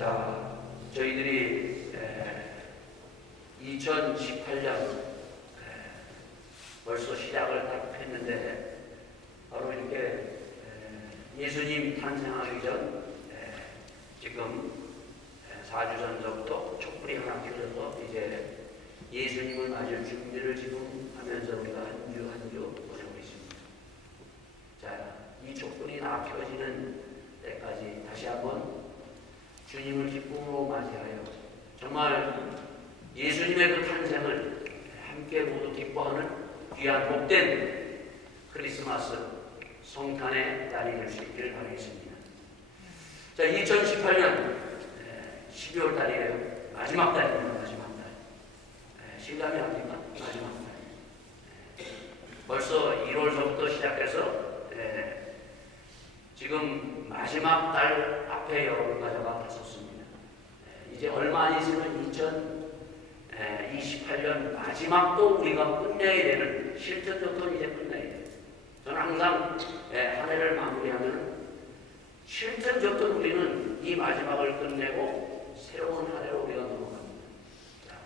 자, 저희들이 2018년 벌써 시작을 딱 했는데 바로 이렇게 예수님 탄생하기 전 지금 4주 전부터 촛불이 하나 켜져서 이제 예수님을 맞을 준비를 지금 하면서 우리가 한 주 한 주 보내고 있습니다. 자, 이 촛불이 다 켜지는 때까지 다시 한번 주님을 기쁨으로 맞이하여 정말 예수님의 그 탄생을 함께 모두 기뻐하는 귀한 복된 크리스마스 성탄의 날이 될 수 있기를 바라겠습니다. 자, 2018년 12월 달이에요. 마지막 달입니다. 마지막 달. 실감이 납니까? 마지막 달. 벌써 1월서부터 시작해서 지금 마지막 달 앞에 여러분과 저가 섰습니다. 이제 얼마 안 있으면 2028년 마지막도 우리가 끝내야 되는 실전적으로 이제 끝내야 돼요. 저는 항상 한 해를 마무리하면 실전적으로 우리는 이 마지막을 끝내고 새로운 한 해로 우리가 넘어갑니다. 자,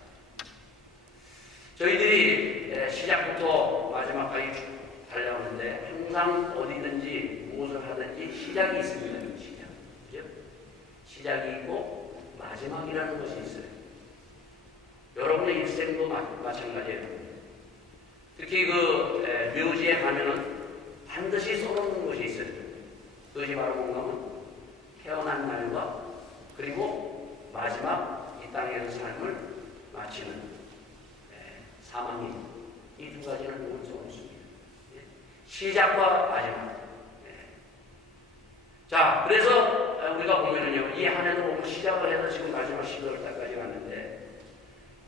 저희들이 시작부터 마지막까지 쭉 달려오는데 항상 어디든지 무엇을 하든지 시작이 있습니다. 시작. 그죠? 시작이 있고 마지막이라는 것이 있어요. 여러분의 일생도 마찬가지예요. 특히 그 묘지에 가면은 반드시 써놓는 것이 있어요. 그것이 바로 뭔가 하면 태어난 날과 그리고 마지막 이 땅에서 삶을 마치는 사망이 이 두 가지는 모두 써놓습니다. 시작과 마지막. 자, 그래서 우리가 보면은요, 이 한 해도 보면 시작을 해서 지금 마지막 12월 달까지 왔는데,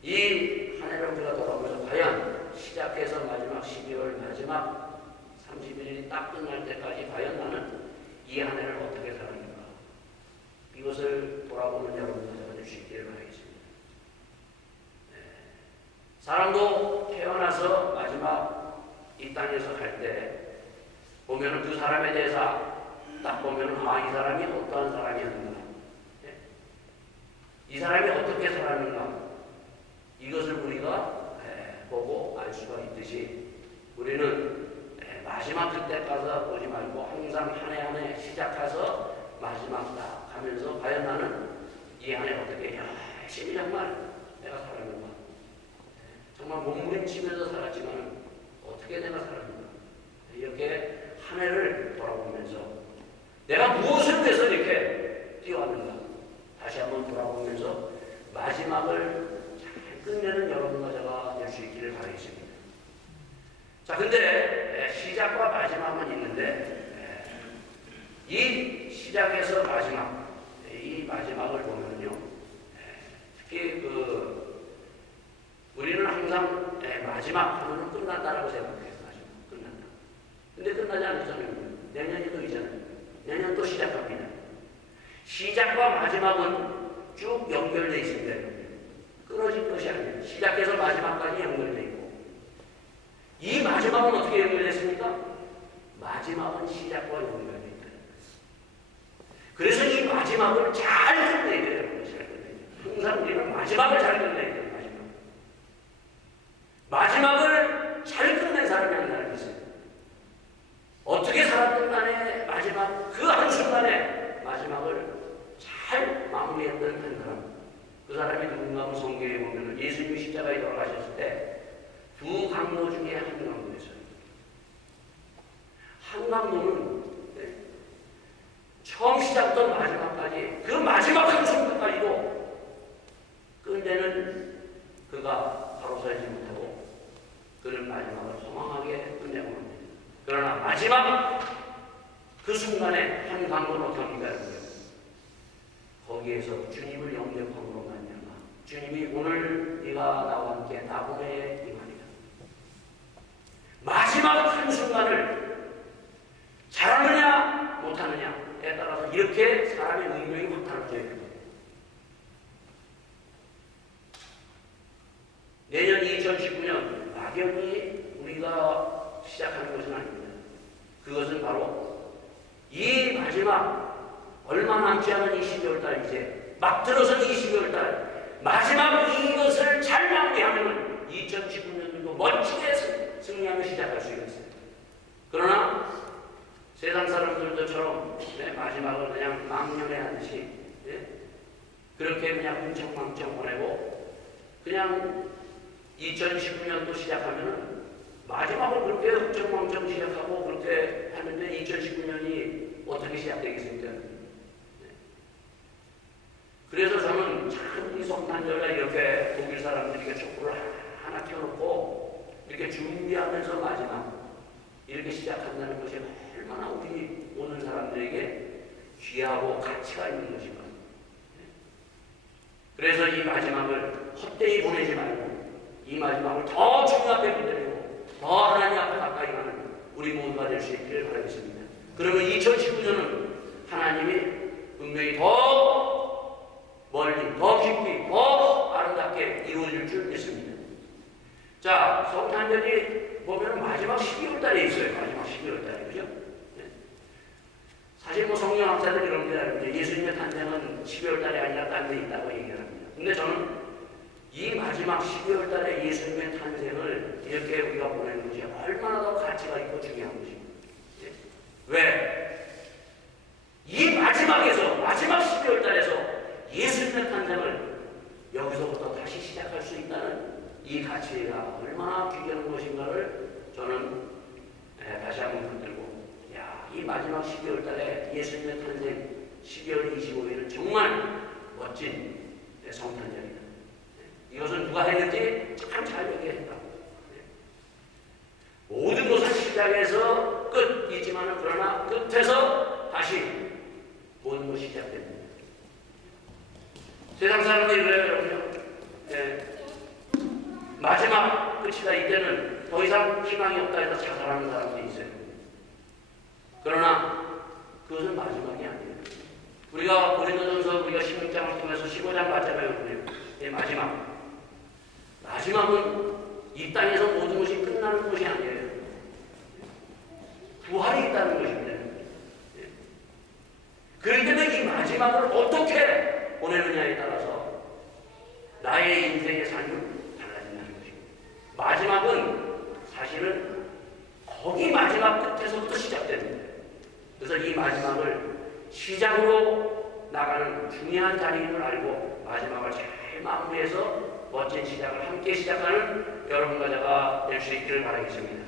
이 한 해를 우리가 돌아보면서 과연 시작해서 마지막 12월 마지막 31일이 딱 끝날 때까지 과연 나는 이 한 해를 어떻게 살았는가? 이것을 돌아보는 여러분들 가질 수 있기를 바라겠습니다. 사람도 태어나서 마지막 이 땅에서 갈 때 보면은 그 사람에 대해서 딱 보면은 이 사람이 어떠한 사람이었는가, 이 사람이 어떻게 살았는가, 이것을 우리가 보고 알 수가 있듯이 우리는 마지막 그때 가서 보지 말고 항상 한 해 한 해 시작해서 마지막 딱 가면서 과연 나는 이 한 해 어떻게 열심히 정말 내가 살았는가, 정말 몸부림치면서 살았지만 어떻게 내가 살았는가, 이렇게 한 해를 돌아보면서 내가 무엇을 위해서 이렇게 뛰어왔는가 다시 한번 돌아보면서 마지막을 잘 끝내는 여러분과 제가 될 수 있기를 바라겠습니다. 자, 근데 시작과 마지막은 있는데 이 시작에서 마지막, 이 마지막을 보면요, 특히 우리는 항상 마지막 하면 끝난다라고 생각해요. 마지막 끝난다. 근데 끝나지 않잖아요. 내년이 또 있잖아요. 내년 또 시작합니다. 시작과 마지막은 쭉 연결되어 있습니다. 끊어진 것이 아니에요. 시작해서 마지막까지 연결되어 있고, 이 마지막은 어떻게 연결됐습니까? 마지막은 시작과 연결되어 있다. 그래서 이 마지막을 잘 끝내야 돼요. 잘 끝내야 돼요. 항상 우리는 마지막을 잘 끝내야 돼요. 마지막을 잘 끝낸 사람이 한 사람이 있어요. 어떻게 살았든 간에 마지막 그 한순간에 마지막을 잘 마무리했던 한 사람, 그 사람이 누군가 하면 성경에 보면 예수님이 십자가에 돌아가셨을 때 두 강도 중에 한 강도였어요. 한 강도는 처음 시작부터 마지막까지 그 마지막 한순간까지도 끝내는 그가 바로 서지 못하고 그는 마지막을 허망하게 끝내고 맙니다. 그러나 마지막 그 순간에 한 강도는 어떻게 합니까? 거기에서 주님을 영접함으로 말미암아 주님이 오늘 네가 나와 함께 나보내 이 말이다. 마지막 한 순간을 잘하느냐 못하느냐에 따라서 이렇게 사람의 운명이 확 달라져 있는 거예요. 내년 2019년 막연히 우리가 시작하는 것은 아닙니다. 그것은 바로 이 마지막 얼마 남지 않은 이 12월 달 이제 막 들어선 12월 달 마지막 이것을 잘 마무리하면 2019년도 멋지게 승리하며 시작할 수 있어요. 그러나 세상 사람들처럼 마지막을 그냥 망령해하듯이 그렇게 그냥 흥청망청 보내고 그냥 2019년도 시작하면은 마지막을 그렇게 흥청망청 시작하고 그렇게 하는데 2019년이 어떻게 시작되겠습니까? 그래서 저는 참 우리 성탄절에 이렇게 독일 사람들이 이렇게 촛불을 하나 켜놓고 이렇게 준비하면서 마지막 이렇게 시작한다는 것이 얼마나 우리 오는 사람들에게 귀하고 가치가 있는 것인가. 그래서 이 마지막을 헛되이 보내지 말고 이 마지막을 더 주님 앞에 붙들고 더 하나님 앞에 가까이 가는 우리 모두가 될 수 있기를 바라겠습니다. 그러면 2019년은 하나님이 분명히 더 멀리, 더 깊이, 더 아름답게 이루어질 줄 믿습니다. 자, 성탄절이 보면 마지막 12월 달에 있어요. 마지막 12월 달에. 그죠? 사실 뭐 성경학자들 이런 게 알고 예수님의 탄생은 12월 달에 아니라 딴 데 있다고 얘기를 합니다. 근데 저는 이 마지막 12월 달에 예수님의 탄생을 이렇게 우리가 보내는 것이 얼마나 더 가치가 있고 중요한 것입니다. 왜? 이 마지막에서, 마지막 12월 달에서 예수님의 탄생을 여기서부터 다시 시작할 수 있다는 이 가치가 얼마나 귀한 것인가를 저는 다시 한번 붙들고, 이 마지막 12월 달에 예수님의 탄생 12월 25일은 정말 멋진 성탄절이다. 이것은 누가 했는지 참 잘 얘기했다. 모든 것은 시작에서 끝이지만 그러나 끝에서 다시 모든 것이 시작됩니다. 세상 사람들이 그래요, 여러분요. 마지막 끝이다. 이때는 더 이상 희망이 없다 해서 자살하는 사람들이 있어요. 그러나 그것은 마지막이 아니에요. 우리가 고린도전서 우리가 16장을 통해서 15장 봤잖아요. 마지막은 이 땅에서 모든 것이 끝나는 것이 아니에요. 부활이 있다는 것입니다. 그렇기 때문에 이 마지막을 어떻게 보내느냐에 따라서 나의 인생의 삶은 달라진다는 것입니다. 마지막은 사실은 거기 마지막 끝에서부터 시작됩니다. 그래서 이 마지막을 시작으로 나가는 중요한 자리임을 알고 마지막을 잘 마무리해서 멋진 시작을 함께 시작하는 여러분과 제가 될 수 있기를 바라겠습니다.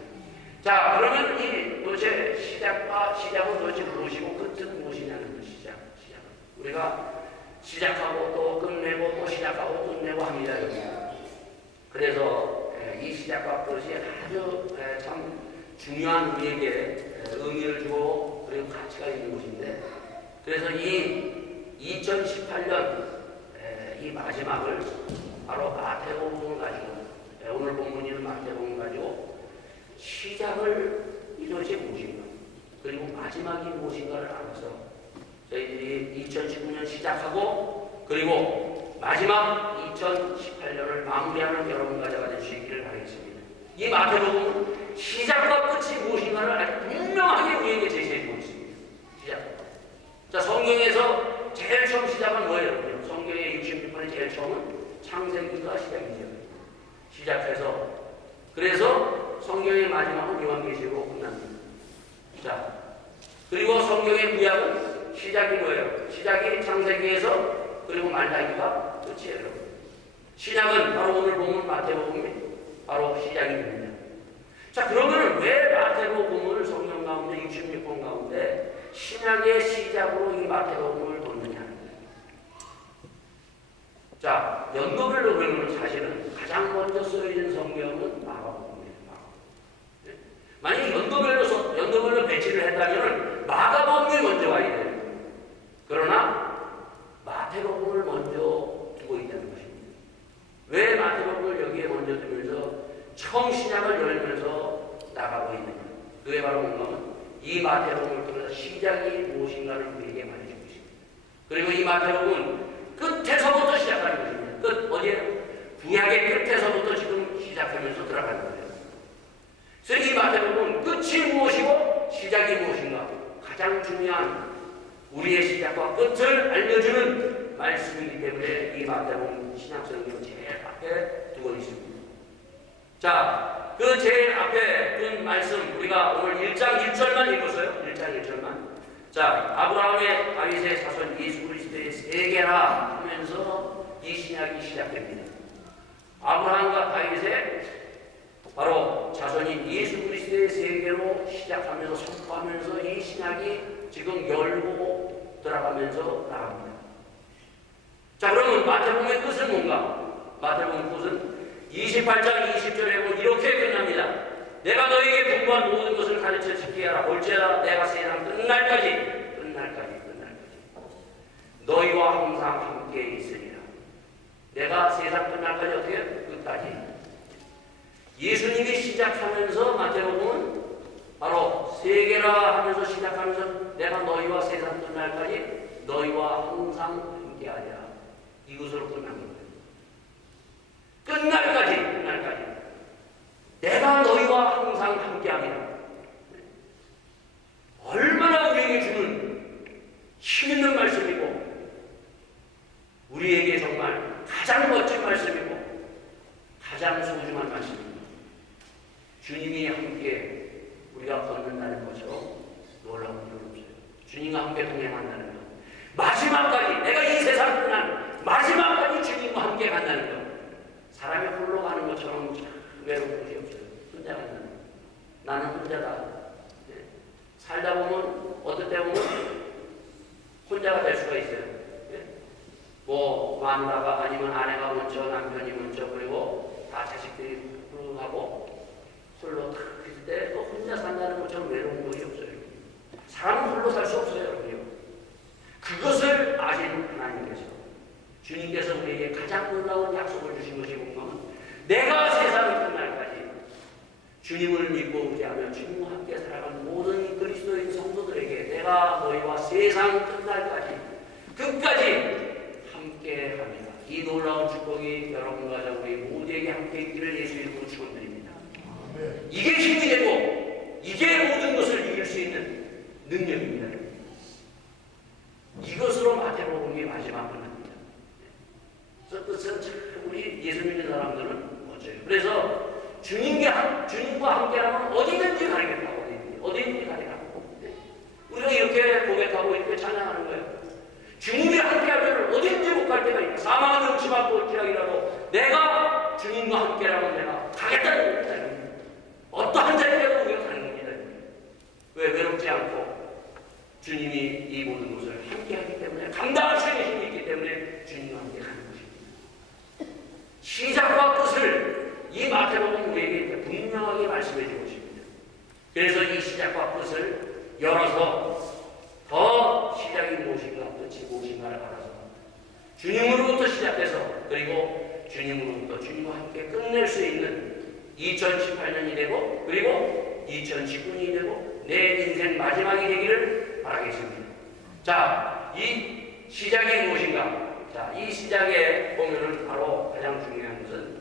자, 그러면 이 도대체 시작은 도대체 무엇이고 끝은 무엇이냐는 시작. 우리가 시작하고 또 끝내고 또 시작하고 끝내고 합니다. 그래서 이 시작과 끝이 아주 참 중요한 우리에게 의미를 주고 그리고 가치가 있는 것인데, 그래서 이 2018년 이 마지막을 바로 마태복음을 가지고, 오늘 본문인 마태복음을 가지고 시작을 이것이 무엇인가 그리고 마지막이 무엇인가를 알아서 저희들이 2019년 시작하고 그리고 마지막 2018년을 마무리하는 여러분과 제가 될 수 있기를 바라겠습니다. 이 마태복음은 시작과 끝이 무엇인가를 아주 분명하게 우리에게 제시해주고 있습니다. 시작. 자, 성경에서 제일 처음 시작은 뭐예요? 성경의 66번의 제일 처음은 창세기가 시작이죠. 시작해서 그래서 성경의 마지막은 요한계시록으로 끝납니다. 자, 그리고 성경의 구약은 시작이 뭐예요? 시작이 창세기에서 그리고 말라기가 끝이에요. 신약은 바로 오늘 보면 마태복음이 바로 시작입니다. 자, 그러면 왜 마태복음을 성경 가운데 66권 가운데 신약의 시작으로 이 마태복음을 뒀느냐? 자, 연도별로 그러면 사실은 가장 먼저 쓰여진 성경은 마가복음입니다. 만약에 연도별로 배치를 했다면 마가복음이 먼저 와야 돼요. 그러나 마태복음을 먼저 두고 있다는 것입니다. 왜 마태복음을 여기에 먼저 두면서 처음 신약을 열면서 나가고 있느냐? 그게 바로 뭔가면 이 마태복음을 통해서 시작이 무엇인가를 우리에게 말해주고 있습니다. 그리고 이 마태복음은 끝에서부터 시작하는 것입니다. 끝, 어디에요? 구약의 끝에서부터 지금 시작하면서 들어가는 거예요. 그래서 이 마태복음은 끝이 무엇이고 시작이 무엇인가 가장 중요한 우리의 시작과 끝을 알려주는 말씀이기 때문에 이 마태복음 신약성경 제일 앞에 두고 있습니다. 자, 그 제일 앞에 둔 말씀 우리가 오늘 1장 1절만 읽었어요. 1장 1절만. 자, 아브라함의 다윗의 자손 예수 그리스도의 세계라 하면서 이 신약이 시작됩니다. 아브라함과 다윗의 바로 자손인 예수 그리스도의 세계로 시작하면서 선포하면서 이 신약이 지금 열고 들어가면서 나갑니다. 자, 그러면 마태복음의 끝은 뭔가? 마태복음 끝은 28장 20절에 보면 이렇게 끝납니다. 내가 너에게 분부한 모든 것을 가르쳐 지키게 하라. 올지어다 내가 세상 끝날까지 너희와 항상 함께 있으리라. 내가 세상 끝날까지 어떻게? 끝까지. 예수님이 시작하면서 마태복음은 바로 세계라 하면서 시작하면서 내가 너희와 세상 끝날까지 너희와 항상 함께하리라. 이것으로 끝난 거예요. 끝날까지 내가 너희와 항상 함께하리라. 얼마나 우리에게 주는 힘있는 말씀이고 우리에게 정말 가장 멋진 말씀이고 가장 소중한 말씀입니다. 주님이 함께 우리가 걷는다는 것처럼 놀라운 일은 없어요. 주님과 함께 동행한다는 것, 마지막까지 내가 이 세상 끝난 마지막까지 주님과 함께 간다는 것. 사람이 홀로 가는 것처럼 외로운 것이 없어요. 혼자 간다는 것. 나는 혼자다. 네. 살다 보면 어떨 때 보면 혼자가 될 수가 있어요. 네. 뭐 마누라가 아니면 아내가 먼저 남편이 먼저 그리고 다 자식들이 하고 홀로 탁 있을 때 또 혼자 산다는 것처럼 외로운 것이 없어요. 사람은 홀로 살 수 없어요. 여러분요. 그것을 아시는 하나님께서 주님께서 우리에게 가장 놀라운 약속을 주신 것이 뭔가 내가 세상이 끝날까지 주님을 믿고 의지하며 주님과 함께 살아가는 모든 그리스도인 성도들에게 내가 너희와 세상 끝날까지 끝까지 함께 합니다. 이 놀라운 축복이 여러분과 우리 모두에게 함께 있기를 예수 이름으로 축원드립니다. 이게 힘이 되고 이게 모든 것을 이길 수 있는 능력입니다. 이것으로 마태복음이 마지막 끝납니다. 그래서 참 우리 예수 믿는 사람들은 멋져요. 그래서 주님과 함께하면 어디든지 가리겠다. 어디든지 가리라. 우리가 이렇게 고백하고 이렇게 찬양하는 거예요. 주님이 함께하면 어디든지 못 갈 때가 있다. 사망의 명치만 볼지라도 내가 주님과 함께라면 내가 가겠다는 겁니다. 어떠한 자리에도 우리가 가는 겁니다. 왜? 외롭지 않고 주님이 이 모든 것을 함께하기 때문에 감당할 수 있는 힘이 있기 때문에 주님과 함께 가는 것입니다. 시작과 끝을 이 마태복음 우리에게 분명하게 말씀해 주고 있습니다. 그래서 이 시작과 끝을 열어서 더 시작이 무엇인가 끝이 무엇인가를 알아서 주님으로부터 시작해서 그리고 주님으로부터 주님과 함께 끝낼 수 있는 2018년이 되고 그리고 2019년이 되고 내 인생 마지막이 되기를 바라겠습니다. 자, 이 시작이 무엇인가? 자, 이 시작에 보면은 바로 가장 중요한 것은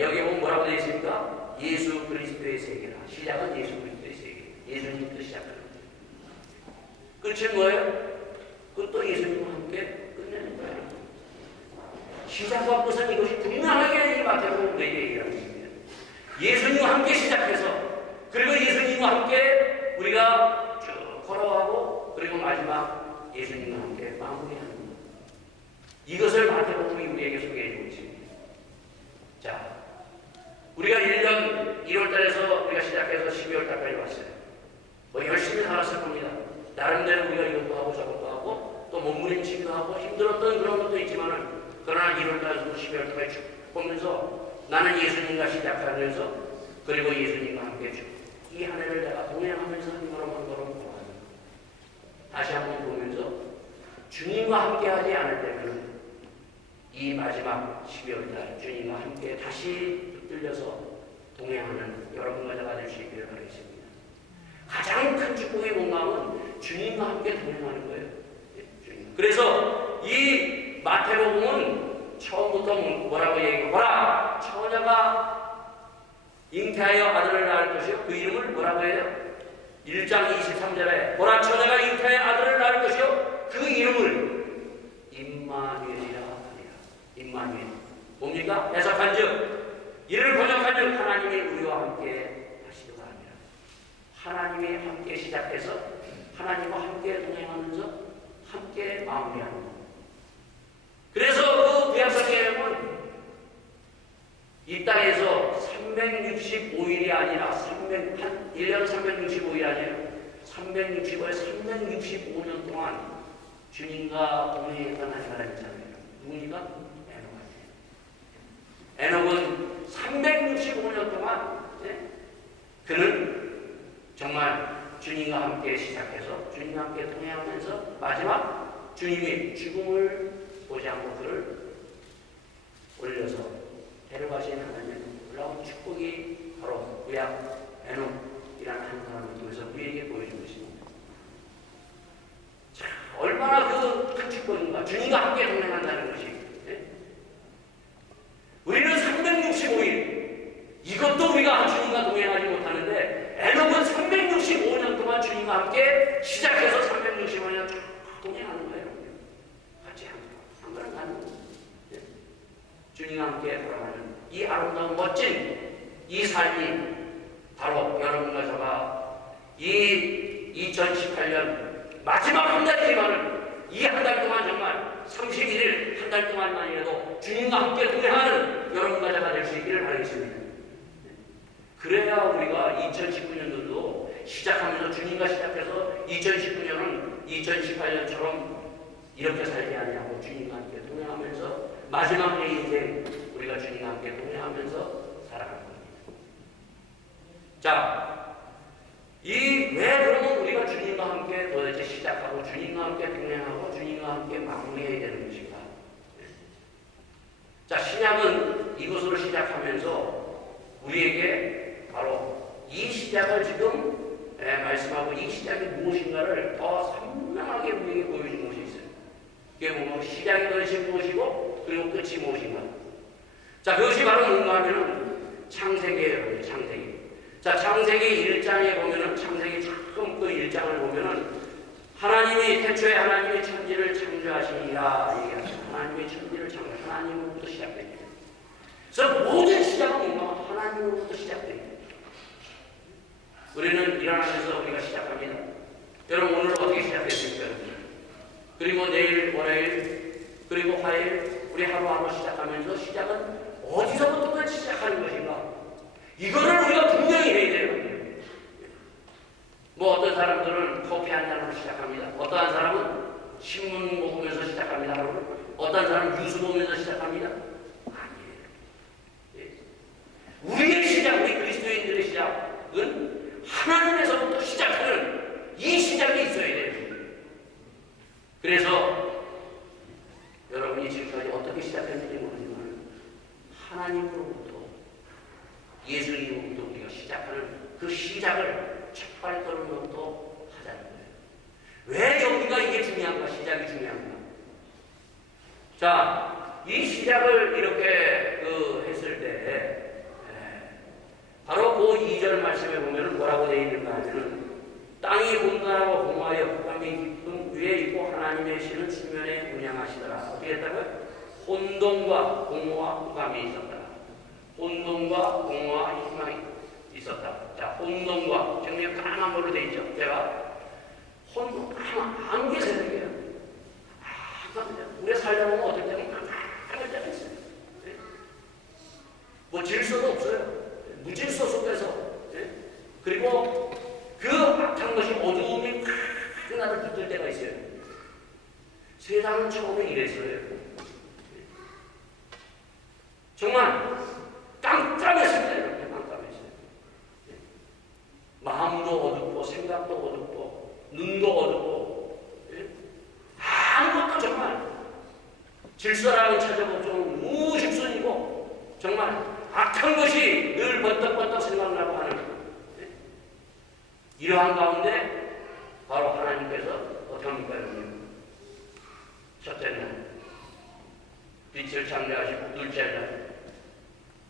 여기 보면 뭐라고 되어 있습니까? 예수 그리스도의 세계라. 시작은 예수 그리스도의 세계. 예수님부터 시작하는 거예요. 끝은 뭐예요? 끝도 예수님과 함께 끝내는 거예요. 시작과 끝은 이것이 분명하게 이 마태복음 우리에게 얘기하고 있습니다. 예수님과 함께 시작해서 그리고 예수님과 함께 우리가 쭉 걸어가고 그리고 마지막 예수님과 함께 마무리하는 것. 이것을 마태복음이 우리에게 소개해주고 있습니다. 자, 우리가 1년 1월달에서 우리가 시작해서 12월달까지 왔어요. 뭐 열심히 살았을 겁니다. 나름대로 우리가 이것도 하고 저것도 하고 또 몸부림치기도 하고 힘들었던 그런 것도 있지만은 그러나 1월달에서 12월달까지 쭉 보면서 나는 예수님과 시작하면서 그리고 예수님과 함께 쭉 이 한 해를 내가 동행하면서 한 걸음 한 걸음 걸어가는 다시 한번 보면서 주님과 함께 하지 않을 때는 이 마지막 12월달 주님과 함께 다시 붙들려서 동행하는 여러분과 제가 될 수 있기를 바라겠습니다. 가장 큰 축복이 뭔가 하면 주님과 함께 동행하는 거예요. 그래서 이 마태복음은 처음부터 뭐라고 얘기해요? 보라! 처녀가 잉태하여 아들을 낳을 것이요. 그 이름을 뭐라고 해요? 1장 23절에 보라 처녀가 잉태하여 아들을 낳을 것이요. 그 이름을 임마누엘 임마누엘이라 하리라. 임마누엘. 뭡니까? 해석한즉 이를 번역한즉 하나님이 우리와 함께 하시도다 하니라. 하나님이 함께 시작해서 하나님과 함께 동행하면서 함께 마무리하는 것. 그래서 그 구약성경은 이 땅에서 365일이 아니라 1년 365일이 아니라 365에 365년 동안 주님과 동행했던 한 사람이 있잖아요. 누구니까? 에녹은 365년 동안 그는 정말 주님과 함께 시작해서 주님과 함께 동행하면서 마지막 주님이 죽음을 보지 않고 그를 올려서 데려가신 하나님의 놀라운 축복이 바로 구약 에녹이라는 한 사람을 통해서 우리에게 보여준 것입니다. 자, 얼마나 큰 축복인가. 주님과 함께 동행한다는 것이. 우리는 365일 이것도 우리가 주님과 동행하지 못하는데 에녹은 365년 동안 주님과 함께 시작해서 365년 쭉 동행하는 거예요. 같이 한 걸음 가는 거예요. 주님과 함께 돌아가는 이 아름다운 멋진 이 삶이 바로 여러분과 저가 이 2018년 마지막 한 달이지만은 이 한 달 동안 정말 31일 한 달 동안만이라도 주님과 함께 동행하는 여러분과 저가 될 수 있기를 바라겠습니다. 그래야 우리가 2019년도도 시작하면서 주님과 시작해서 2019년은 2018년처럼 이렇게 살지 아니하고 주님과 함께 동행하면서 마지막 내 인생 우리가 주님과 함께 동행하면서 살아가는 겁니다. 자, 왜 그러면 우리가 주님과 함께 도대체 시작하고 주님과 함께 동행하고 주님과 함께 마무리해야 되는 것인가? 자, 신약은 이것으로 시작하면서 우리에게 바로 이 시작을 지금 말씀하고 이 시작이 무엇인가를 더 선명하게 우리에게 보여준 것이 있어요. 그게 뭐 시작이 도대체 무엇이고 그리고 끝이 무엇인가. 자, 그것이 바로 뭔가 하면은 창세기예요. 창세기. 자, 창세기 1장에 보면은 창세기 처음 그 1장을 보면은 하나님이 태초에 하나님이 천지를 창조하시니라 얘기하죠. 하나님이 천지를 하나님으로부터 시작됩니다. 그래서 모든 시작은 뭔가 하나님으로부터 시작됩니다. 우리는 일어나면서 우리가 시작합니다. 여러분 오늘 어떻게 시작했습니까? 그리고 내일, 월요일, 그리고 화요일 우리 하루하루 시작하면서 시작은 어디서부터 시작하는 것인가? 이거를 우리가 분명히 해야 돼요. 뭐 어떤 사람들은 커피 한 잔으로 시작합니다. 어떠한 사람은 신문 보면서 시작합니다. 하루를. 어떤 사람은 뉴스 보면서 시작합니다. 아니에요. 우리의 시작, 우리 그리스도인들의 시작은 하나님에서부터 시작하는 이 시작이 있어야 돼요. 그래서 여러분이 지금까지 어떻게 시작했는지 모르지만 하나님으로부터 예수님으로부터 우리가 시작하는 그 시작을 책발걸음 것도 하자는 거예요. 왜 여기가 이게 중요한가? 시작이 중요한가? 자, 이 시작을 이렇게 했을 때 바로 그 2절 말씀에 보면 뭐라고 되어 있는가 하면 땅이 혼돈하고 공허하여 흑암이 깊은 위에 있고 하나님의 신은 수면에 운행하시더라. 어떻게 했다고요? 혼돈과 공허와 흑암이 있었다. 혼돈과 공허와 희망이 있었다. 자, 혼돈과 정말 까만 걸로 되어 있죠. 제가 혼돈, 아무 게 세상이에요. 우리가 살다 보면 어떨 때는 깜깜할 때가 있어요. 뭐 질서도 없어요. 무질서 속에서. 그리고 그 악한 것이 어두움이 큰 나를 붙들 때가 있어요. 세상은 처음에 이랬어요. 정말 깜깜했을 때 이렇게 깜깜했어요. 마음도 어둡고 생각도 어둡고 눈도 어둡고 아무것도 정말 질서라는 찾아보면 무직선이고 정말 악한 것이 늘 번떡번떡 생각나고 하는 이러한 가운데 바로 하나님께서 어떻게 합니까? 첫째는 빛을 창조하시고 둘째는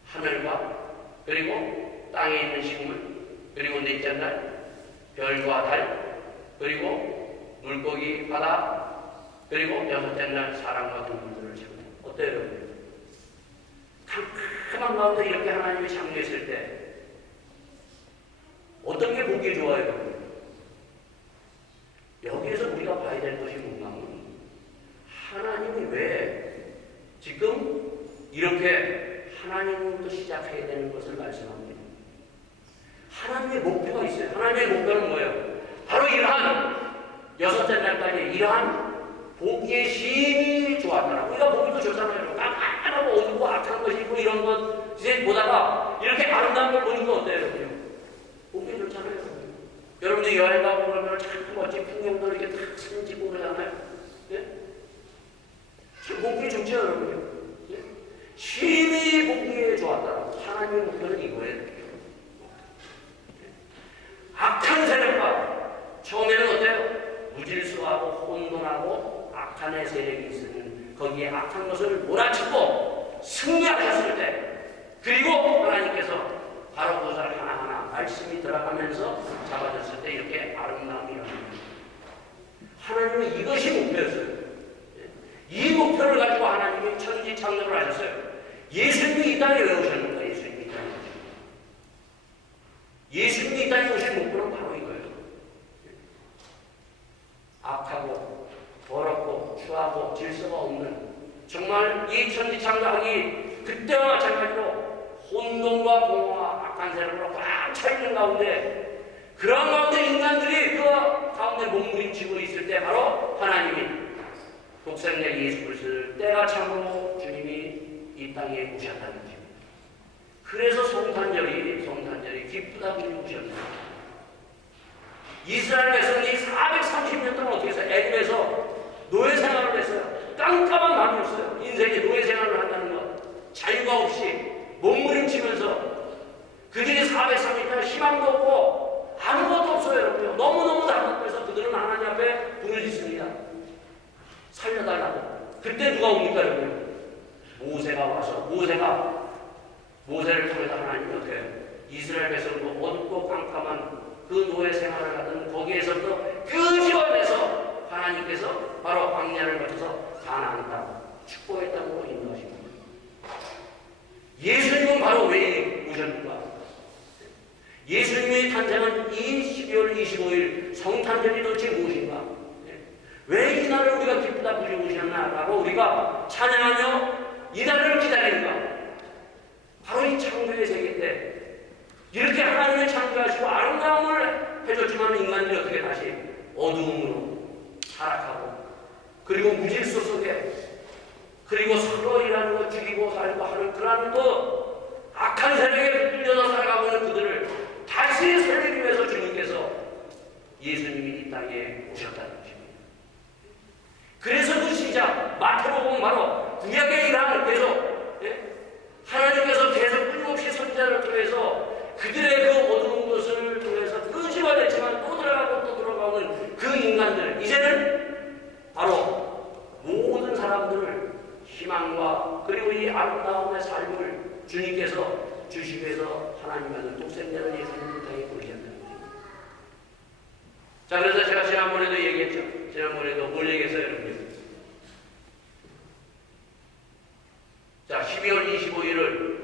하늘과 그리고 땅에 있는 식물 그리고 넷째 날 별과 달 그리고 물고기 바다 그리고 여섯째 날 사람과 동물들을 창조. 어때요, 여러분? 캄캄한 가운데 이렇게 하나님이 창조했을 때 어떤 게 보기 좋아요, 여러분? 여기에서 우리가 봐야 될 것이 뭔가는 하나님이 왜 지금 이렇게 하나님으로부터 시작해야 되는 것을 말씀합니다. 하나님의 목표가 있어요. 하나님의 목표는 뭐예요? 바로 이러한 여섯째 날까지 이러한 보기에 심히 좋았다. 우리가 보기도 좋잖아요. 깜깜하고 어둡고 악한 것이 있고 이런 것 이제 보다가 이렇게 아름다운 걸 보니까 어때요, 여러분? 보기 좋잖아요. 여러분들 여행 가고 그러면 참 멋진 풍경도 이렇게 다 사진 찍고 그러잖아요. 네? 참 보기 좋죠, 여러분. 네? 심히 보기에 좋았다. 하나님의 목표는 이거예요. 악한 세력과 처음에는 어때요? 무질서하고 혼돈하고 악한의 세력이 있으면 거기에 악한 것을 몰아치고 승리하셨을 때 그리고 하나님께서 바로 그것을 하나하나 말씀이 들어가면서 잡아줬을 때 이렇게 아름다움이 일어납니다. 하나님은 이것이 목표였어요. 이 목표를 가지고 하나님이 천지 창조를 하셨어요. 예수님이 이 땅에 왜 오셨는가? 예수님이 이 땅에 오셨는가? 예수님이 이 땅에 오신 목표는 바로 이거예요. 악하고 더럽고 추하고 질서가 없는 정말 이 천지 창조하기 그때와 마찬가지로 혼돈과 공허와 악한 세력으로 꽉 차있는 가운데 그런 가운데 인간들이 그 가운데 몸부림치고 있을 때 바로 하나님이 독생자 예수 그리스도를 때가 참으로 주님이 이 땅에 오셨다는 것입니다. 그래서 성탄절이 기쁘다 부르고 오셨습니다. 이스라엘 백성이 430년 동안 어떻게 했어요? 애굽에서 노예 생활을 했어요. 깜깜한 밤이었어요. 인생의 노예 생활을 한다는 것. 자유가 없이 몸부림치면서 그들이 430년 희망도 없고 아무것도 없어요, 여러분. 너무너무 답답해서 그들은 하나님 앞에 부르짖습니다. 살려달라고. 그때 누가 옵니까, 여러분? 모세가 와서 모세를 통해서 하나님이 어떻게 해요? 이스라엘 백성도 어둡고 깜깜한 그 노예 생활을 하던 거기에서부터 그 지원에서 하나님께서 바로 광야를 거쳐서 가나안 땅, 축복의 땅으로 인도하십니다. 예수님은 바로 왜 오셨는가? 예수님의 탄생은 이 12월 25일 성탄절이 도대체 무엇인가? 왜 이 날을 우리가 기쁘다 부르고 오셨나라고 우리가 찬양하며 이 날을 기다리는가? 바로 이 창조의 세계 때 이렇게 하나님을 창조하시고 아름다움을 해줬지만 인간들이 어떻게 다시 어두움으로 타락하고 그리고 무질서 속에 그리고 서로 일하는 것 죽이고 살고 하는 그런 것 악한 세력에 붙들려서 살아가고 있는 그들을 다시 살리기 위해서 주님께서 예수님이 이 땅에 오셨다는 것입니다. 그래서 그 시작 마태복음 바로 구약의 일항을 계속 하나님께서 계속 끊임없이 선지자를 통해서 그들의 그 어두운 것을 통해서 끄집어냈지만 또 들어가고 또 들어가는 그 인간들 이제는 바로 모든 사람들을 희망과 그리고 이 아름다움의 삶을 주님께서 주시기 위해서 하나님의 아들 독생자를 예수님을 땅에 보내셨다는 것입니다. 자, 그래서 제가 지난번에도 얘기했죠. 지난번에도 뭘 얘기했어요, 여러분? 자, 12월 25일을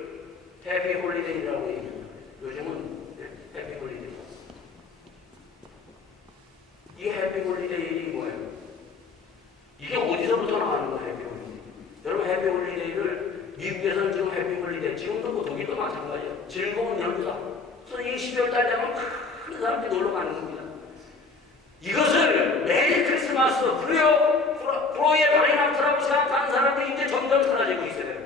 해피 홀리데이라고 얘기합니다. 요즘은 해피 홀리데이. 이 해피 홀리데이이 뭐예요? 이게 어디서부터 나가는 거예요, 해피 홀리데이? 여러분, 해피 홀리데이를 미국에서는 지금 해피 홀리데이, 지금도 뭐 독일도 마찬가지예요. 즐거운 연휴다. 그래서 이 12월 달 되면 많은 사람들이 놀러 가는 겁니다. 이것을 메리 크리스마스, 프로의 바이나트라고 생각하는 사람들이 이제 점점 사라지고 있어요.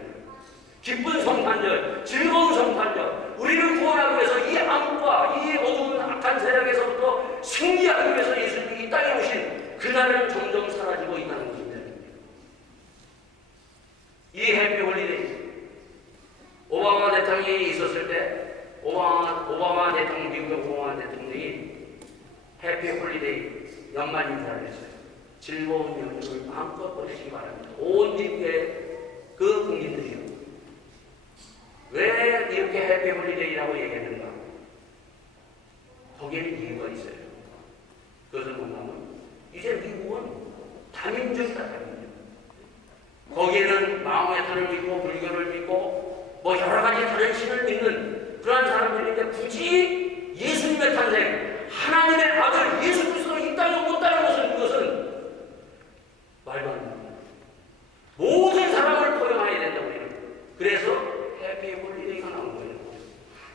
기쁜 성탄절, 즐거운 성탄절, 우리를 구원하기 위해서 이 암과 이 어두운 악한 세력에서부터 승리하기 위해서 예수님이 이 땅에 오신 그날은 점점 사라지고 있다는 것입니다. 이 해피 홀리데이, 오바마 대통령이 있었을 때 오바마 대통령, 미국의 오바마 대통령이 해피 홀리데이 연말 인사를 했어요. 즐거운 연휴를 마음껏 보내시기 바랍니다. 온 미국의 그 국민들이요. 왜 이렇게 해피 홀리데이라고 얘기했는가? 거기에는 이유가 있어요. 그것은 뭐냐면 이제 미국은 다민족이다. 불신을 믿고 불교를 믿고 뭐 여러 가지 다른 신을 믿는 그러한 사람들인데 굳이 예수님의 탄생, 하나님의 아들 예수 그리스도를 이 땅에 온다는 것은 그것은 말도 안 됩니다. 모든 사람을 포용해야 된다 우리는. 그래서 해피 홀리데이가 나온 거예요.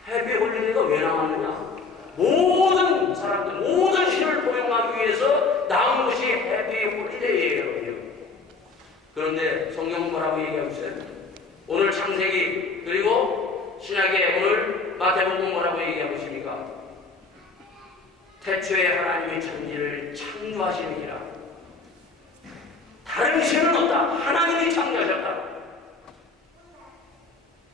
해피 홀리데이가 왜 나왔느냐? 모든 사람들, 모든 신을 포용하기 위해서 나온 것이 해피 홀리데이예요. 그런데 성경은 뭐라고 얘기하고 있어요? 오늘 창세기 그리고 신약의 오늘 마태복음 뭐라고 얘기하고 있습니까? 태초에 하나님의 천지를 창조하시느니라. 다른 신은 없다. 하나님이 창조하셨다.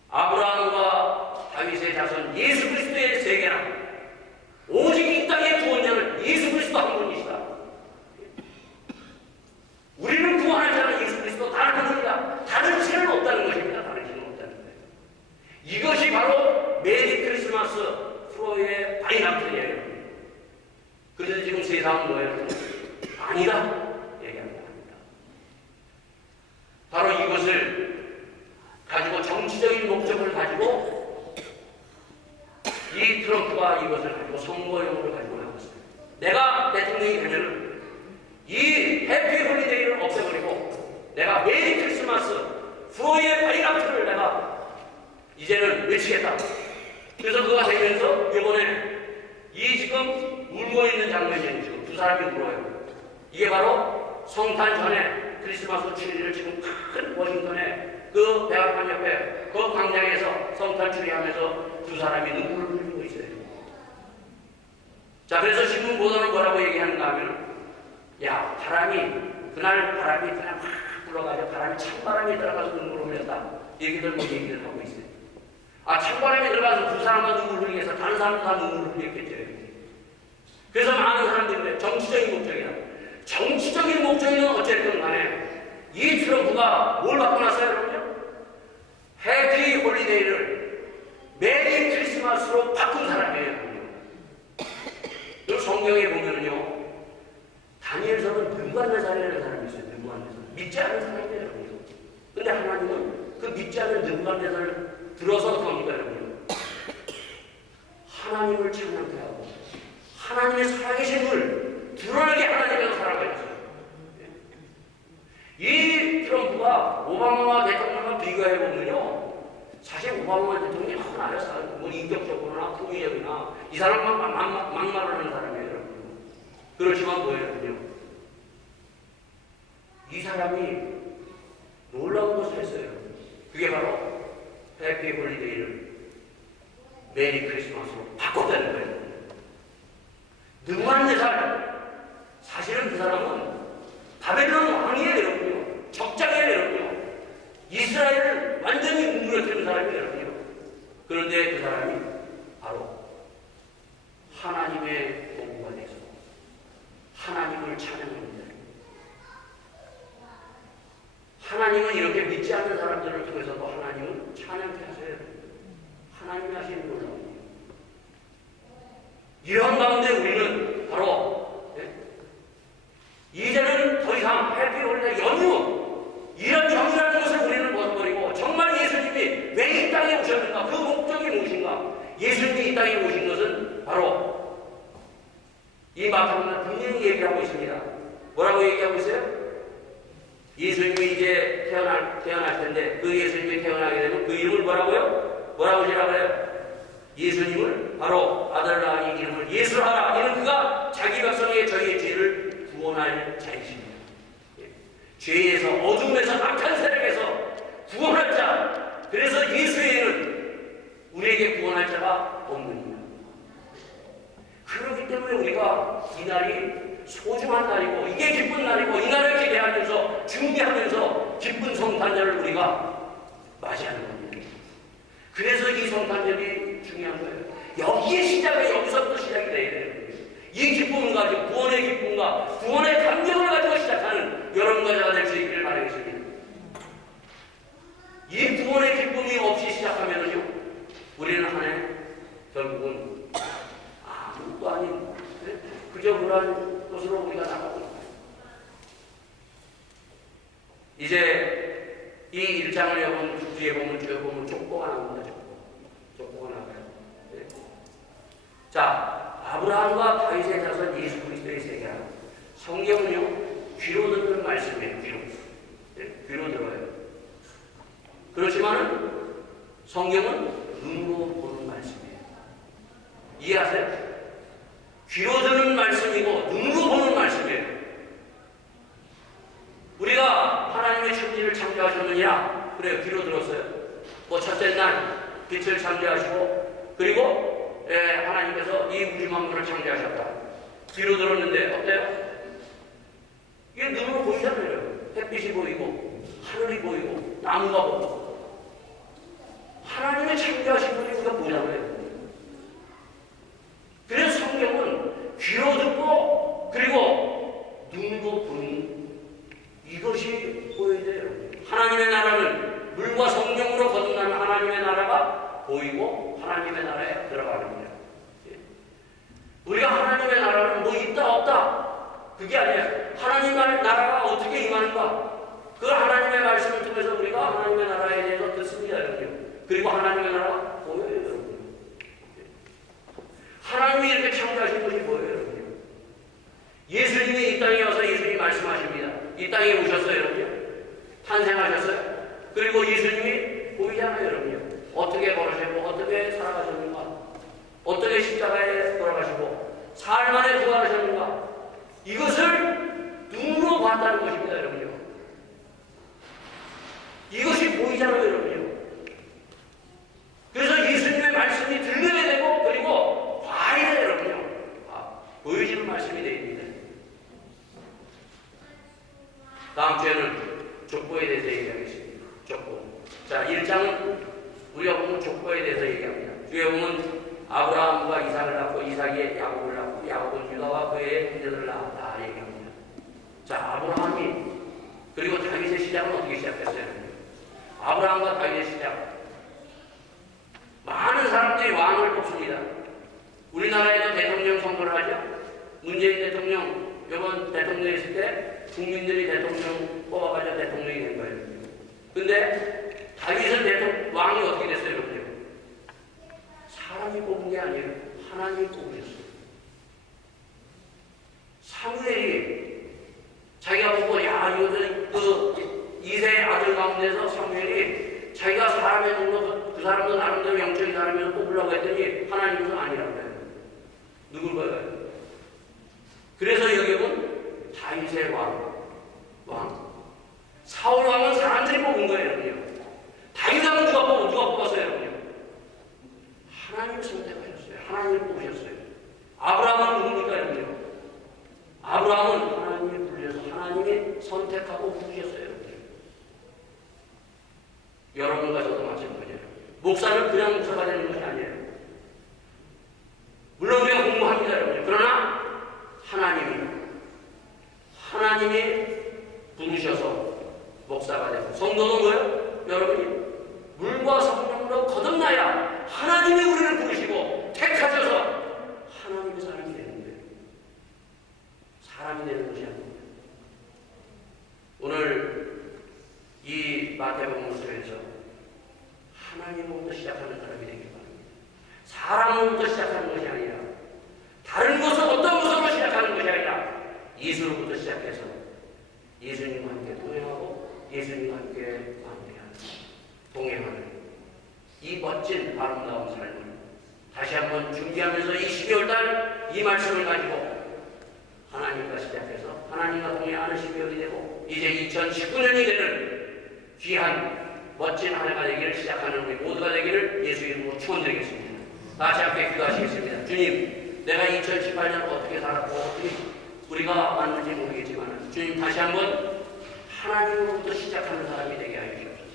아브라함과 다윗의 자손 예수 그리스도의 세계나 오직 이 땅의 구원자는 예수 그리스도 한 분이시다. 우리는 구원할 자는 예수 그리스도 다른 분이다. 다른 신은 없다는 것입니다. 다른 신은 없다는 거예요. 이것이 바로 메리 크리스마스 프로의 바이나클이에요. 그래서 지금 세상은 뭐예요? 아니다. 얘기합니다. 바로 이것을 가지고 정치적인 목적을 가지고 이 트럼프가 이것을 가지고 선거용으로 가지고 나왔어요. 내가 대통령이 되면 이 해피 홀리데이를 없애버리고 내가 메리 크리스마스 프로의 바이나클을 내가 이제는 외치겠다. 그래서 그가 되면서 이번에 이 지금 울고 있는 장면이에요. 지금 두 사람이 울어요. 이게 바로 성탄 전에 크리스마스 추리를 지금 큰 워싱턴에 그 대학관 옆에 그 광장에서 성탄 추리하면서 두 사람이 눈물을 흘리고 있어요. 자, 그래서 신문 보도는 뭐라고 얘기하는가 하면, 야, 그날 바람이 그냥 막 불어가지고 바람이 찬바람이 들어가서 눈물을 흘렸다. 얘기들 하고 있어요. 아, 찬바람이 들어가서 두 사람만 눈물을 흘리게 해서 다른 사람도 다 눈물을 흘렸겠죠. 그래서 많은 사람들이 정치적인 목적이다. 정치적인 목적이든 어쨌든 간에 이 트럼프가 뭘 바꿔놨어요, 여러분요? 해피 홀리데이를 메리 크리스마스로 바꾼 사람이에요. 그 성경에 보면은요, 다니엘서는 느부갓네살이라는 사람이 있어요. 느부갓네살. 믿지 않는 사람이에요. 근데 하나님은 그 믿지 않는 느부갓네살을 들어서 어떻게 합니까, 여러분? 하나님을 찬양케 하고 하나님의 살아계신 을 드러나게 하나님께서 살아가셨어요. 이 트럼프가 오바마 대통령과 비교해보면요, 사실 오바마 대통령이 하나요. 뭐 인격적으로나 품위적이나 이 사람만 막말을 하는 사람이에요, 여러분. 그렇지만 뭐예요? 이 사람이 놀라운 것을 했어요. 그게 바로 해피 홀리데이를 메리 크리스마스로 바꿨다는 거예요. 느부갓네살, 사실은 그 사람은 바벨론 왕이에요, 여러분요. 적장이에요, 여러분요. 이스라엘을 완전히 무너뜨린 사람이에요, 여러분요. 그런데 그 사람이 바로 하나님의 도구가 돼서 하나님을 찬양합니다. 하나님은 이렇게 믿지 않는 사람들을 통해서도 하나님을 찬양케 하세요. 하나님이 하시는 놀라운 일. 이런 가운데 우리는 바로 이제는 더 이상 해피 홀리데이 연휴 이런 정의라는 것을 우리는 벗어버리고 정말 예수님이 왜 이 땅에 오셨는가, 그 목적이 무엇인가. 예수님이 이 땅에 오신 것은 바로 이 마태복음은 분명히 얘기하고 있습니다. 뭐라고 얘기하고 있어요? 예수님이 이제 태어날 텐데 그 예수님이 태어나게 되면 그 이름을 뭐라고 지라고요? 예수님을 바로 아들 낳으니 이름을 예수하라. 이는 그가 자기 백성의 저희의 죄를 구원할 자이십니다. 죄에서, 어둠에서, 악한 세력에서 구원할 자. 그래서 예수에는 우리에게 구원할 자가 없느니라. 그렇기 때문에 우리가 이 날이 소중한 날이고 이게 기쁜 날이고 이 날을 기대하면서 준비하면서 기쁜 성탄절을 우리가 맞이하는 겁니다. 그래서 이 성탄절이 중요한 거예요. 여기서부터 시작이 돼야 돼요. 이 기쁨을 가지고 구원의 기쁨과 구원의 감격을 가지고 시작하는 여러분과 제가 될 수 있기를 바라겠습니다. 이 구원의 기쁨이 없이 시작하면요, 우리는 한 해 결국은 아무것도 아닌 그저 그러한 것으로 우리가 나가고 있습니다. 이제 이 1장을 여러분 뒤에 보면 쭉 보면 족보가 나옵니다. 족보가 나와요. 네. 자, 아브라함과 다윗의 자손 예수 그리스도의 세계라. 성경은요 귀로 듣는 말씀이에요. 귀로. 네, 귀로 들어요. 그렇지만은 성경은 눈으로 보는 말씀이에요. 이해하세요? 귀로 듣는 말씀이고 눈으로 보는 말씀이에요. 우리가 하나님의 천지를 창조하셨느냐? 그래요. 귀로 들었어요. 뭐 첫째 날 빛을 창조하시고 그리고 하나님께서 이 우주 만물을 창조하셨다. 귀로 들었는데 어때요? 이게 눈으로 보이잖아요. 햇빛이 보이고 하늘이 보이고 나무가 보이고 하나님의 창조하신 분이 우리가 보잖아요. 그래서 성경은 귀로 듣고 그리고 눈으로 보는 이것이 보여야 돼요. 하나님의 나라는 물과 성령으로 거듭나는 하나님의 나라가 보이고 하나님의 나라에 들어가는 거예요. 우리가 하나님의 나라는 뭐 있다 없다 그게 아니에요. 하나님의 나라가 어떻게 임하는가 그걸 하나님의 말씀을 통해서 우리가 하나님의 나라에 대해서 듣습니다. 여러분. 그리고 하나님의 나라가 보여요. 여러분. 하나님이 이렇게 창조하신 것이 보여요. 여러분. 예수님이 이 땅에 와서 예수님이 말씀하십니다. 이 땅에 오셨어요. 여러분. 탄생하셨어요. 그리고 예수님이 보이잖아요. 여러분. 어떻게 걸으시고 어떻게 살아가셨는가 어떻게 십자가에 돌아가시고 사흘 만에 부활하셨는가 이것을 눈으로 봤다는 것입니다. 여러분요. 이것이 보이잖아요. 여러분요. 그래서 예수님의 말씀이 들려야 되고 그리고 봐야 돼요. 여러분요. 보여지는 말씀이 됩니다. 다음 주에는 족보에 대해서 얘기하겠습니다. 족보. 자, 1장은 우리가 보면 족보에 대해서 얘기합니다. 뒤에 보면 아브라함과 이삭을 낳고 이삭이 야곱을 낳고 야곱은 유다와 그의 형제들을 낳았다 얘기합니다. 자, 아브라함이 그리고 다윗의 시작은 어떻게 시작했어요? 아브라함과 다윗의 시작. 많은 사람들이 왕을 뽑습니다. 우리나라에도 대통령 선거를 하죠. 문재인 대통령 이번 대통령 했을 때 국민들이 대통령 뽑아가지고 대통령이 된 거예요. 근데 다윗은 왕이 어떻게 됐어요? 여러분요? 사람이 뽑은 게 아니에요. 하나님이 뽑으셨어요. 사무엘이 자기가 보고 야 이거는 그 이세의 아들 가운데서 사무엘이 자기가 사람의 눈으로 그 사람도 나름대로 영적인 사람을 뽑으려고 했더니 하나님은 아니라고 해요. 누굴 봐요? 그래서 여기 보면 다윗의 왕. 사울 왕은 사람들이 뽑은 거예요. 여러분요. 다윗 왕은 누가 뽑았어요? 여러분요. 하나님을 선택하셨어요. 하나님을 뽑으셨어요. 아브라함은 누굽니까? 여러분요. 아브라함은 하나님이 불려서 하나님이 선택하고 부르셨어요. 여러분과 저도 마찬가지예요. 목사는 그냥 목사가 되는 것이 아니에요. 물론 우리가 공부합니다. 여러분. 그러나 하나님이 부르셔서 목사가 되고 성도는 뭐예요? 여러분이 물과 성령으로 거듭나야 하나님이 우리를 부르시고 택하셔서 하나님의 사람이 되는 거예요. 사람이 되는 것이 아닙니다. 오늘 이 마태복음서에서 하나님으로부터 시작하는 사람이 되길 바랍니다. 사람으로부터 시작하는 것이 아니라 다른 것을 어떤 것으로 시작하는 것이 아니라 예수로부터 시작해서 예수님과 함께 동행하고 예수님과 함께 동행하는 이 멋진 아름다운 삶을 다시 한번 준비하면서 이 12월달 이 말씀을 가지고 하나님과 시작해서 하나님과 동행하는 12월이 되고 이제 2019년이 되는 귀한 멋진 한 해가 되기를 시작하는 우리 모두가 되기를 예수 이름으로 축원드리겠습니다. 다시 함께 기도하시겠습니다. 주님, 내가 2018년 어떻게 살았고 어떻게 우리가 왔는지 모르겠지만 주님 다시 한번 하나님으로부터 시작하는 사람이 되게 하여 주옵소서.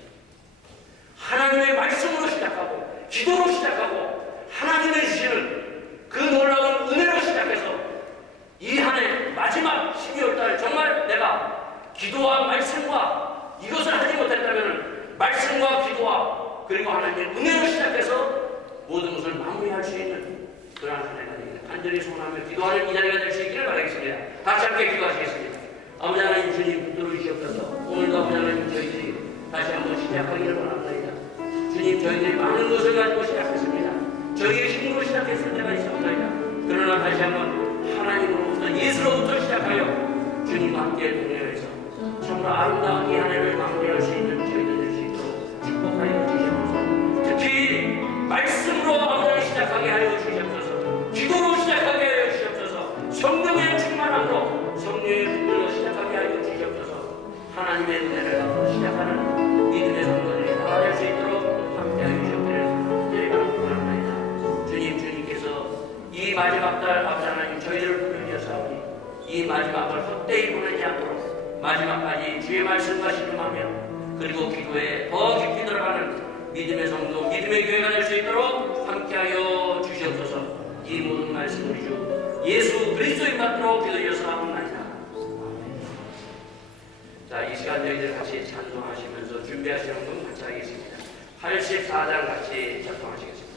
하나님의 말씀으로 시작하고 기도로 시작하고 하나님의 주시는 그 놀라운 은혜로 시작해서 이 한 해 마지막 12월달 정말 내가 기도와 말씀과 이것을 하지 못했다면 말씀과 기도와 그리고 하나님의 은혜로 시작해서 모든 것을 마무리할 수 있는 그러한 한 해가 되기를 간절히 소원하며 기도하는 이 자리가 될 수 있기를 바라겠습니다. 다시 함께 기도하시겠습니다. 아버지 하나님 주님 붙들어 주시옵소서. 오늘도 아버지 하나님 저희들이 다시 한번 시작하기를 원합니다. 주님, 저희들이 많은 것을 가지고 시작했습니다. 저희의 힘으로 시작했을 때가 있습니다. 그러나 다시 한번 하나님으로부터, 예수로부터 시작하여 주님과 함께 동행해서 정말 아름다운 이 한 해를 마무리할 수 있는 저희들 될 수 있도록 축복하여 주시옵소서. 특히 말씀으로 마무리를 시작하게 하여 주시옵소서. 기도로 시작하게 하여 주시옵소서. 성령의 충만함으로 성령의 분들로 시작하게 하여 주시옵소서. 하나님의 은혜를 받고 시작하는 믿음의 성도들이 나아갈 수 있도록 함께하여 주시옵소서. 저희가 원합니다. 주님께서 이 마지막 달 아버지 하나님 저희들을 부르셔서 이 마지막을 헛되이 보내지 않도록 마지막까지 주의 말씀과 신음하며 그리고 기도에 더 깊이 들어가는 믿음의 성도, 믿음의 교회가 될 수 있도록 함께하여 주시옵소서. 이 모든 말씀을 주 예수 그리스도의 받도록 기도하옵나이다. 자, 이 시간 저희들 같이 찬송하시면서 준비하시는 분 같이 하겠습니다. 84장 같이 작성하시겠습니다.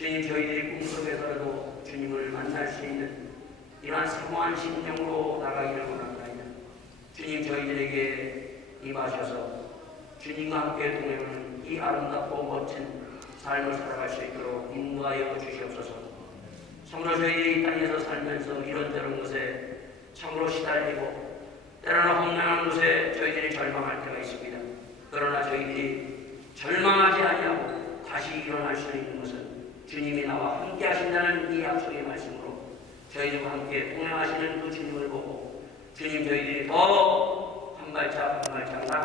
주님, 저희들이 꿈속에서라도 주님을 만날 수 있는 이러한 사모한 심령으로 나가기를 원합니다. 주님, 저희들에게 임하셔서 주님과 함께 동행하는 이 아름답고 멋진 삶을 살아갈 수 있도록 인도하여 주시옵소서. 참으로 저희들이 이 땅에서 살면서 이런저런 것에 참으로 시달리고 때로는 험난한 곳에 저희들이 절망할 때가 있습니다. 그러나 저희들이 절망하지 아니하고 다시 일어날 수 있는 것은 주님이 나와 함께 하신다는 이 약속의 말씀으로 저희들과 함께 동행하시는 그 주님을 보고 주님, 저희들이 더 한 발짝 한 발짝 나가기